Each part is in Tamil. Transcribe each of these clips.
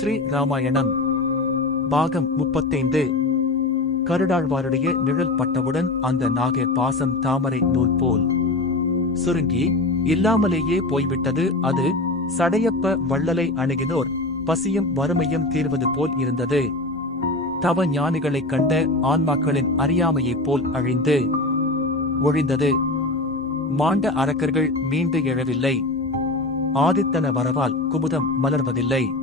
ஸ்ரீ ராமாயணம் பாகம் முப்பத்தைந்து. கருடாழ்வாருடைய நிழல் பட்டவுடன் அந்த நாக பாசம் தாமரை நூல் போல் சுருங்கி இல்லாமலேயே போய்விட்டது. அது சடையப்ப வள்ளலை அணுகினோர் பசியும் வறுமையும் தீர்வது போல் இருந்தது. தவ ஞானிகளைக் கண்ட ஆன்மாக்களின் அறியாமையைப் போல் அழிந்து ஒழிந்தது. மாண்ட அரக்கர்கள் மீண்டு எழவில்லை. ஆதித்தன வரவால் குமுதம் மலர்வதில்லை.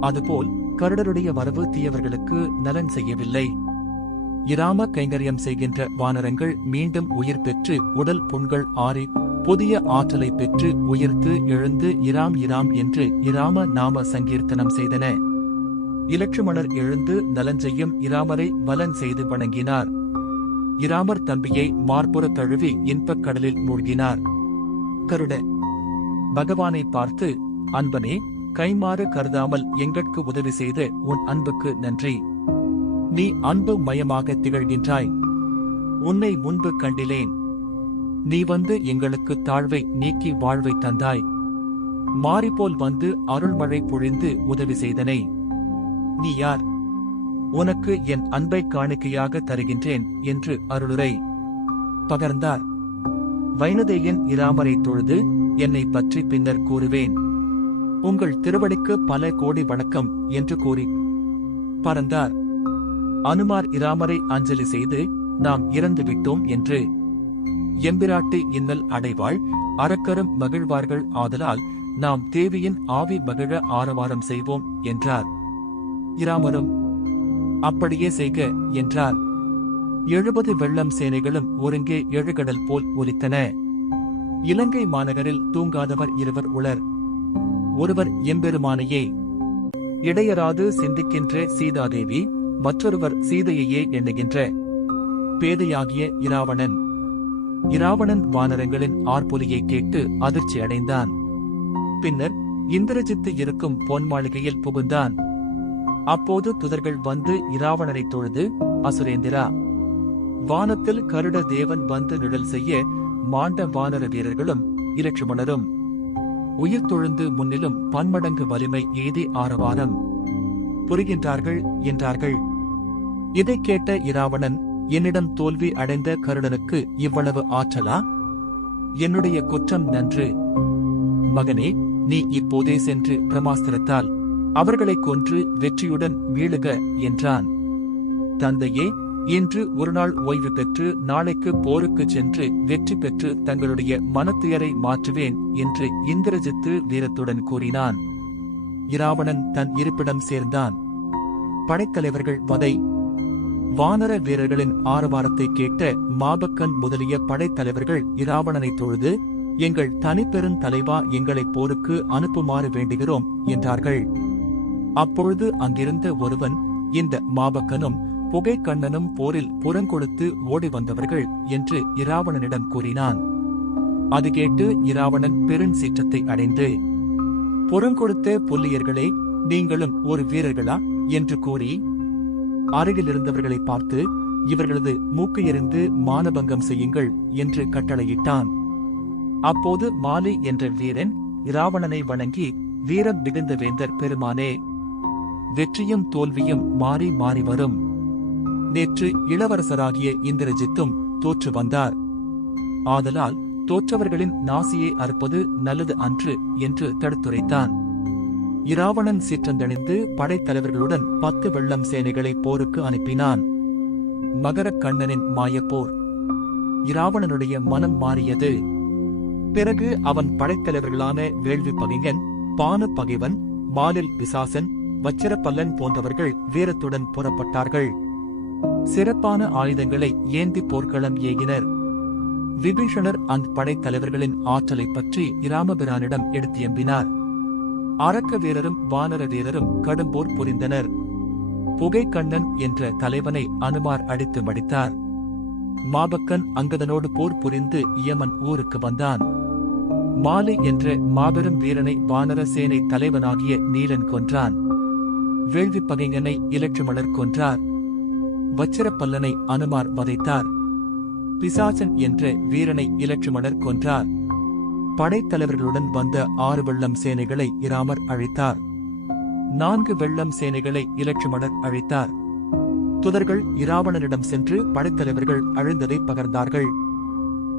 அதுபோல் கருடருடைய வரவு தீயவர்களுக்கு நலன் செய்யவில்லை. இராம கைங்கரியம் செய்கின்ற வானரங்கள் மீண்டும் உயிர் பெற்று உடல் புண்கள் ஆறி புதிய ஆற்றலை பெற்று உயிர்த்து எழுந்து இராம் இராம் என்று இராம நாம சங்கீர்த்தனம் செய்தன. இலட்சுமணர் எழுந்து நலன் செய்யும் இராமரை வலன் செய்து வணங்கினார். இராமர் தம்பியை மார்புற தழுவி இன்பக் கடலில் மூழ்கினார். கருட பகவானை பார்த்து அன்பனே கைமாறு கருதாமல் எங்கட்கு உதவி செய்து உன் அன்புக்கு நன்றி. நீ அன்பு மயமாக திகழ்கின்றாய். உன்னை முன்பு கண்டிலேன். நீ வந்து எங்களுக்கு தாழ்வை நீக்கி வாழ்வை தந்தாய். மாறிப்போல் வந்து அருள்மழை பொழிந்து உதவி செய்தனை. நீ யார்? உனக்கு என் அன்பை காணிக்கையாக தருகின்றேன் என்று அருளுரை. பகர்ந்தார். வைனதேயன் இராமரை தொழுது என்னை பற்றி பின்னர் கூறுவேன். உங்கள் திருவடிக்கு பல கோடி வணக்கம் என்று கூறி பறந்தார். அனுமார் இராமரை அஞ்சலி செய்து நாம் இறந்து விட்டோம் என்று எம்பிராட்டி இன்னல் அடைவாள். அறக்கரும் மகிழ்வார்கள். ஆதலால் நாம் தேவியின் ஆவி மகிழ ஆரவாரம் செய்வோம் என்றார். இராமரும் அப்படியே செய்க என்றார். எழுபது வெள்ளம் சேனைகளும் ஒருங்கே எழுகடல் போல் ஒலித்தன. இலங்கை மாநகரில் தூங்காதவர் இருவர் உளர். ஒருவர் எம்பெருமானையே. இடையராது சிந்திக்கின்ற சீதாதேவி மற்றொருவர் சீதையையே எண்ணுகின்ற. பேதையாகிய இராவணன். இராவணன் வானரங்களின் ஆர்ப்பொலியை கேட்டு அதிர்ச்சி அடைந்தான். பின்னர் இந்திரஜித்து இருக்கும் பொன் மாளிகையில் புகுந்தான். அப்போது துதர்கள் வந்து இராவணனை தொழுது அசுரேந்திரா வானத்தில் கருட தேவன் வந்து நிழல் செய்ய மாண்ட வானர வீரர்களும் இலட்சுமணரும் உயிர் தொழுந்து முன்னிலும் பன்மடங்கு வலிமை ஏதே ஆரவாரம். புரிகின்றார்கள்? என்றார்கள். இதை கேட்ட இராவணன் என்னிடம் தோல்வி அடைந்த கருடனுக்கு இவ்வளவு ஆற்றலா? என்னுடைய குற்றம் நன்று. மகனே நீ இப்போதே சென்று பிரமாஸ்திரத்தால் அவர்களைக் கொன்று வெற்றியுடன் மீளுக என்றான். தந்தையே இன்று ஒருநாள் ஓய்வு பெற்று நாளைக்கு போருக்குச் சென்று வெற்றி பெற்று தங்களுடைய மனத்துயரை மாற்றுவேன் என்று இந்திரஜித்து வீரத்துடன் கூறினான். இராவணன் தன் இருப்பிடம் சேர்ந்தான். படைத்தலைவர்கள் வதை. வானர வீரர்களின் ஆரவாரத்தை கேட்ட மாபக்கன் முதலிய படைத்தலைவர்கள் இராவணனை தொழுது எங்கள் தனிப்பெரும் தலைவா எங்களை போருக்கு அனுப்புமாறு வேண்டுகிறோம் என்றார்கள். அப்பொழுது அங்கிருந்த ஒருவன் இந்த மாபக்கனும் புகைக்கண்ணனும் போரில் புறங்கொடுத்து ஓடி வந்தவர்கள் என்று இராவணனிடம் கூறினான். அது கேட்டு இராவணன் பெருஞ்சீற்றத்தை அடைந்து புறங்கொடுத்த புல்லியர்களே நீங்களும் ஒரு வீரர்களா? என்று கூறி அருகில் இருந்தவர்களை பார்த்து இவர்களது மூக்கு எறிந்து மானபங்கம் செய்யுங்கள் என்று கட்டளையிட்டான். அப்போது மாலி என்ற வீரன் இராவணனை வணங்கி வீரம் மிகுந்த வேந்தர் பெருமானே வெற்றியும் தோல்வியும் மாறி மாறி வரும். நேற்று இளவரசராகிய இந்திரஜித்தும் தோற்று வந்தார். ஆதலால் தோற்றவர்களின் நாசியை அறுப்பது நல்லது அன்று என்று தடுத்துரைத்தான். இராவணன் சீற்றந்தணிந்து படைத்தலைவர்களுடன் பத்து வெள்ளம் சேனைகளை போருக்கு அனுப்பினான். மகரக் கண்ணனின் மாயப்போர். இராவணனுடைய மனம் மாறியது. பிறகு அவன் படைத்தலைவர்களான வேள்வி பகைஞன் பானு பகைவன் மாலில் பிசாசன் வச்சிரப்பல்லன் போன்றவர்கள் வீரத்துடன் புறப்பட்டார்கள். சிறப்பான ஆயுதங்களை ஏந்தி போர்க்களம் ஏகினர். விபீஷணர் அந்த படைத்தலைவர்களின் ஆற்றலைப் பற்றி இராமபிரானிடம் எடுத்தியம்பினார். அரக்க வீரரும் வானர வீரரும் கடும்போர் புரிந்தனர். புகைக்கண்ணன் என்ற தலைவனை அனுமார் அடித்து மடித்தார். மாபக்கன் அங்கதனோடு போர் புரிந்து யமன் ஊருக்கு வந்தான். மாலை என்ற மாபெரும் வீரனை வானர சேனை தலைவனாகிய நீலன் கொன்றான். வேள்வி பகைஞனை இலட்சுமணர் கொன்றார். வச்சரப்பல்லனை அனுமார் வதைத்தார். பிசாசன் என்ற வீரனை இலட்சுமணர் கொன்றார். படைத்தலைவர்களுடன் வந்த ஆறு வெள்ளம் சேனைகளை இராமர் அழித்தார். நான்கு வெள்ளம் சேனைகளை இலட்சுமணர் அழைத்தார். துதர்கள் இராவணனிடம் சென்று படைத்தலைவர்கள் அழிந்ததை பகர்ந்தார்கள்.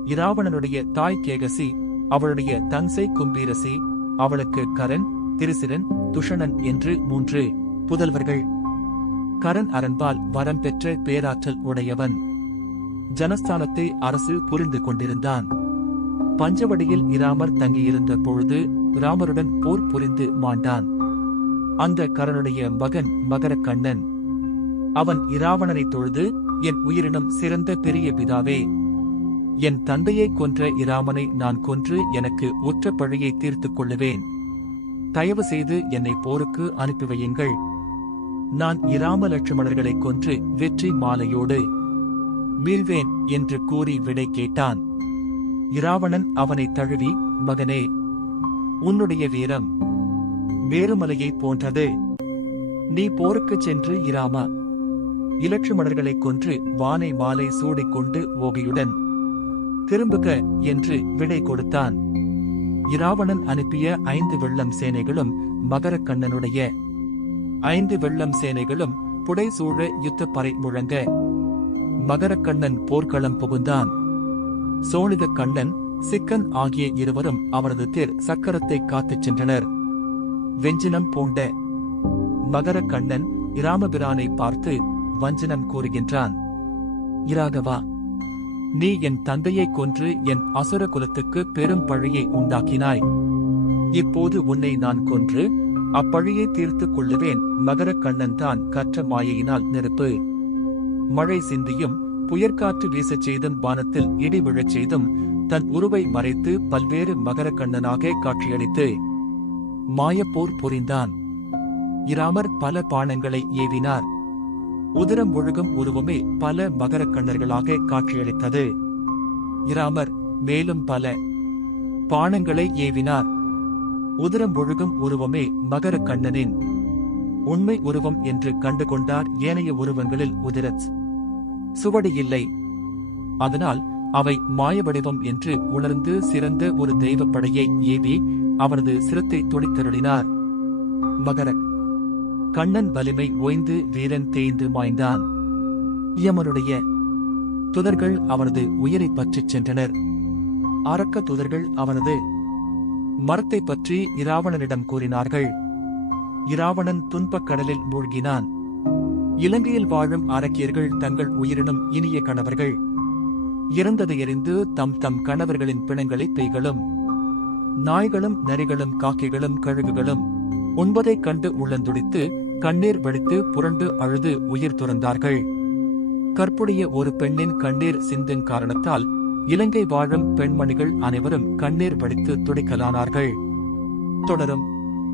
இராவணனுடைய தாய் கேகசி அவளுடைய தன்சை கும்பீரசி அவளுக்கு கரன் திருசிரன் துஷணன் என்று மூன்று புதல்வர்கள். கரண் அரண்பால் வரம் பெற்ற பேராற்றல் உடையவன். ஜனஸ்தானத்தை அரசு புரிந்து கொண்டிருந்தான். பஞ்சவடியில் இராமர் தங்கியிருந்த பொழுது ராமருடன் போர் புரிந்து மாண்டான். அந்த கரனுடைய மகன் மகரக்கண்ணன். அவன் இராவணனை தொழுது என் உயிரினும் சிறந்த பெரிய பிதாவே என் தந்தையை கொன்ற இராமனை நான் கொன்று எனக்கு உற்ற பழியை தீர்த்துக் கொள்ளுவேன். தயவு செய்து என்னை போருக்கு அனுப்பி வையுங்கள். நான் இராமலட்சுமணர்களைக் கொன்று வெற்றி மாலையோடு மீள்வேன் என்று கூறி விடை கேட்டான். இராவணன் அவனை தழுவி மகனே உன்னுடைய வீரம் மேருமலையைப் போன்றது. நீ போருக்குச் சென்று இராமா. இலட்சுமணர்களைக் கொன்று வானை மாலை சூடிக்கொண்டு ஓகையுடன் திரும்புக என்று விடை கொடுத்தான். இராவணன் அனுப்பிய ஐந்து வெள்ளம் சேனைகளும் மகரக்கண்ணனுடைய ஐந்து வெள்ளம் சேனைகளும் புடைசூழ யுத்தப் பறை முழங்க. மகரக்கண்ணன் போர்க்களம் புகுந்தான். சோழித கண்ணன் சிக்கன் ஆகிய இருவரும் அவனது தேர் சக்கரத்தை காத்துச் சென்றனர். வெஞ்சினம் பூண்ட மகரக்கண்ணன் இராமபிரானை பார்த்து வஞ்சனம் கூறுகின்றான் இராகவா நீ என் தந்தையை கொன்று என் அசுர குலத்துக்கு பெரும் பழியை உண்டாக்கினாய். இப்போது உன்னை நான் கொன்று அப்பழியை தீர்த்துக் கொள்ளுவேன். மகரக்கண்ணன் தான் கற்ற மாயையினால் நெருப்பு. மழை சிந்தியும் புயற்காற்று வீசச் செய்தும் வானத்தில் இடி விழச் செய்தும் தன் உருவை மறைத்து பல்வேறு மகரக்கண்ணனாக காட்சியளித்து மாயப்போர் புரிந்தான் இராமர் பல பானங்களை ஏவினார். உதிரம் ஒழுகும் உருவமே பல மகரக்கண்ணர்களாக காட்சியளித்தது. இராமர் மேலும் பல பானங்களை ஏவினார். உதிரம் ஒழுகும் உருவமே மகர கண்ணனின். உண்மை உருவம் என்று கண்டுகொண்டார் ஏனைய உருவங்களில் உதிரத். சுவடி இல்லை. அதனால் அவை மாய வடிவம் என்று உணர்ந்து சிறந்த ஒரு தெய்வப்படையை ஏவி அவரது சிரத்தை துடித்தருளினார். மகர கண்ணன் வலிமை ஓய்ந்து வீரன் தேய்ந்து மாய்ந்தான். யமனுடைய துதர்கள் அவனது உயிரை பற்றிச் சென்றனர். அரக்க துதர்கள் அவனது மரத்தை பற்றி இராவணனிடம் கூறினார்கள். இராவணன் துன்பக் கடலில் மூழ்கினான். இலங்கையில் வாழும் அரக்கியர்கள் தங்கள் உயிரினும் இனிய கணவர்கள். இறந்ததை எறிந்து தம் தம் கணவர்களின் பிணங்களை பெய்களும் நாய்களும் நரிகளும் காக்கைகளும் கழுகுகளும் உண்பதைக் கண்டு உள்ளந்துடித்து கண்ணீர் வடித்து புரண்டு அழுது உயிர் துறந்தார்கள். கற்புடைய ஒரு பெண்ணின் கண்ணீர் சிந்தின் காரணத்தால் இலங்கை வாழும் பெண்மணிகள் அனைவரும் கண்ணீர் வடித்து துடிக்கலானார்கள். தொடரும்